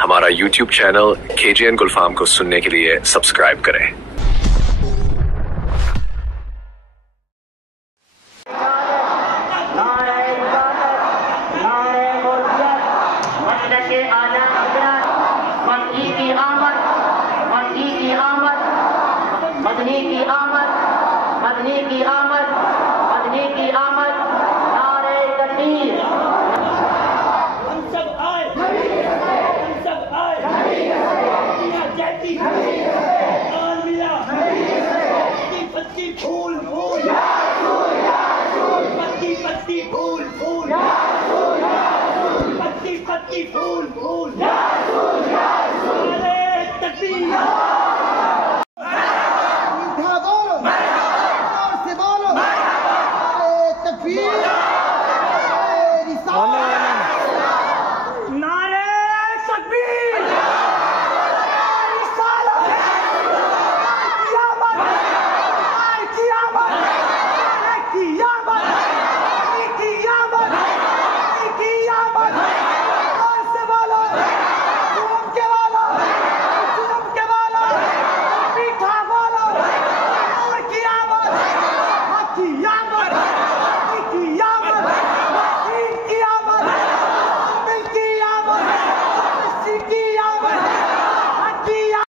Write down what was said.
हमारा YouTube channel KGN गुलफाम को सुनने के लिए सब्सक्राइब करें। मदनी की आमद, मदनी की आमद, मदनी की आमद, नारे तकबीर। हम सब आए, हम सब आए, दुनिया कहती है, मान लिया, पत्ती पत्ती फूल फूल, पत्ती पत्ती फूल फूल, पत्ती पत्ती फूल फूल, नारे तकबीर।